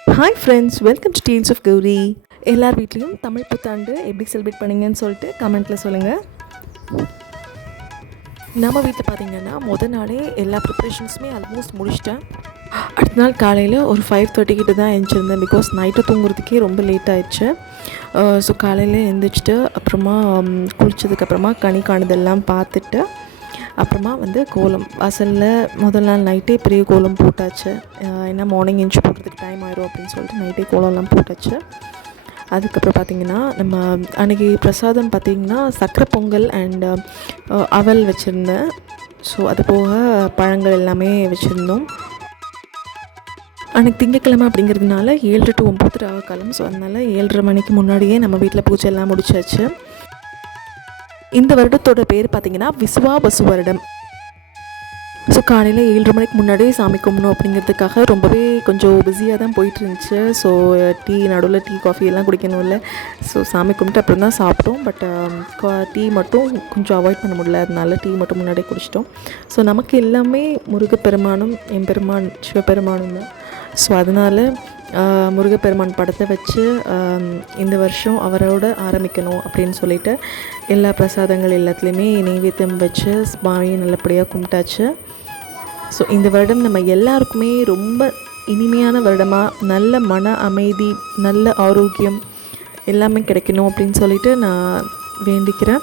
Hi friends, welcome to deals of Gowri. எல்லார் வீட்லேயும் தமிழ் புத்தாண்டு எப்படி செலிப்ரேட் பண்ணிங்கன்னு சொல்லிட்டு கமெண்ட்டில் சொல்லுங்கள். நம்ம வீட்டில் பார்த்திங்கன்னா முதல் நாளே எல்லா ப்ரிப்ரேஷன்ஸுமே ஆல்மோஸ்ட் முடிச்சிட்டேன். அடுத்த நாள் காலையில் ஒரு 5:30 கிட்ட தான் எழுந்திருந்தேன். பிகாஸ் நைட்டு தூங்குறதுக்கே ரொம்ப லேட் ஆகிடுச்சு. ஸோ காலையில் எழுந்திரிச்சிட்டு அப்புறமா குளித்ததுக்கப்புறமா கனி காணுதெல்லாம் பார்த்துட்டு அப்புறமா கோலம் வாசலில் முதல் நாள் நைட்டே பெரிய கோலம் போட்டாச்சு. ஏன்னா மார்னிங் எழுந்துச்சி போடுறதுக்கு டைம் ஆயிரும் அப்படின்னு சொல்லிட்டு நைட்டே கோலம்லாம் போட்டாச்சு. அதுக்கப்புறம் பார்த்திங்கன்னா நம்ம அன்றைக்கி பிரசாதம் பார்த்திங்கன்னா சக்கரை பொங்கல் அண்ட் அவல் வச்சுருந்தேன். ஸோ அது போக பழங்கள் எல்லாமே வச்சுருந்தோம். அன்றைக்கி திங்கக்கிழமை அப்படிங்கிறதுனால 7 to 9 காலம். ஸோ அதனால் 7:30 மணிக்கு முன்னாடியே நம்ம வீட்டில் பூஜை எல்லாம் முடிச்சாச்சு. இந்த வருடத்தோட பேர் பார்த்திங்கன்னா விசுவாவசு வருடம். ஸோ காலையில் 7:30 மணிக்கு முன்னாடியே சாமி கும்பிடணும் அப்படிங்கிறதுக்காக ரொம்பவே கொஞ்சம் பிஸியாக தான் போயிட்டு இருந்துச்சு. ஸோ நடுவில் டீ காஃபி எல்லாம் குடிக்கணும் இல்லை. ஸோ சாமி கும்பிட்டு அப்புறம் தான் சாப்பிட்டோம். பட் டீ மட்டும் கொஞ்சம் அவாய்ட் பண்ண முடியல, அதனால டீ மட்டும் முன்னாடியே குடிச்சிட்டோம். ஸோ நமக்கு எல்லாமே முருகப்பெருமானும் எம்பெருமான் சிவபெருமானும் தான். ஸோ அதனால் முருகப்பெருமான் படத்தை வச்சு இந்த வருஷம் அவரோட ஆரம்பிக்கணும் அப்படின்னு சொல்லிட்டு எல்லா பிரசாதங்கள் எல்லாத்துலேயுமே நெய்வேத்தியம் வச்சு சுவாமியை நல்லபடியாக கும்பிட்டாச்சு. ஸோ இந்த வருடம் நம்ம எல்லாருக்குமே ரொம்ப இனிமையான வருடமாக நல்ல மன அமைதி, நல்ல ஆரோக்கியம் எல்லாமே கிடைக்கணும் அப்படின்னு சொல்லிட்டு நான் வேண்டிக்கிறேன்.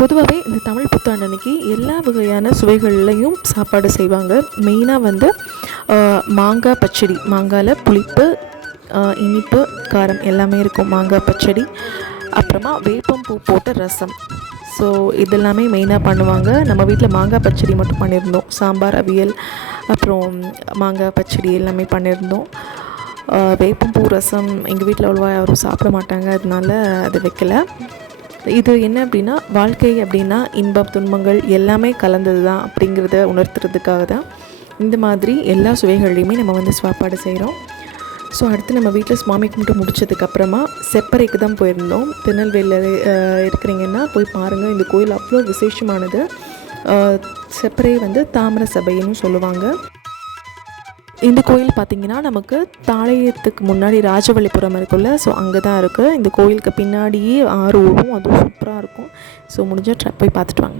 பொதுவாகவே இந்த தமிழ் புத்தாண்டு அன்றைக்கி எல்லா வகையான சுவைகள்லையும் சாப்பாடு செய்வாங்க. மெயினாக மாங்காய் பச்சடி, மாங்காயில் புளிப்பு, இனிப்பு, காரம் எல்லாமே இருக்கும். மாங்காய் பச்சடி, அப்புறமா வேப்பம்பூ போட்ட ரசம். ஸோ இதெல்லாமே மெயினாக பண்ணுவாங்க. நம்ம வீட்டில் மாங்காய் பச்சடி மட்டும் பண்ணியிருந்தோம். சாம்பார், அவியல், அப்புறம் மாங்காய் பச்சடி எல்லாமே பண்ணியிருந்தோம். வேப்பம்பூ ரசம் எங்கள் வீட்டில் அவ்வளோவா யாரும் சாப்பிட மாட்டாங்க, அதனால அது வைக்கலை. இது என்ன அப்படின்னா, வாழ்க்கை அப்படின்னா இன்பம் துன்பங்கள் எல்லாமே கலந்தது தான் அப்படிங்கிறத உணர்த்துறதுக்காக தான் இந்த மாதிரி எல்லா சுவைகள்லையுமே நம்ம சாப்பாடு செய்கிறோம். ஸோ அடுத்து நம்ம வீட்டில் சுவாமி கும்பிட்டு முடிச்சதுக்கப்புறமா செப்பறைக்கு தான் போயிருந்தோம். திருநெல்வேலியில் இருக்கிறீங்கன்னா போய் பாருங்கள். இந்த கோயில் அவ்வளோ விசேஷமானது. செப்பறை தாமிர சபைன்னு சொல்லுவாங்க. இந்த கோயில் பார்த்திங்கன்னா நமக்கு தாளையத்துக்கு முன்னாடி ராஜவள்ளிபுரம் இருக்குல்ல, ஸோ அங்கே தான் இருக்குது. இந்த கோயிலுக்கு பின்னாடியே ஆறு ஓடும், அதுவும் சூப்பராக இருக்கும். ஸோ முடிஞ்சால் போய் பார்த்துட்டு வாங்க.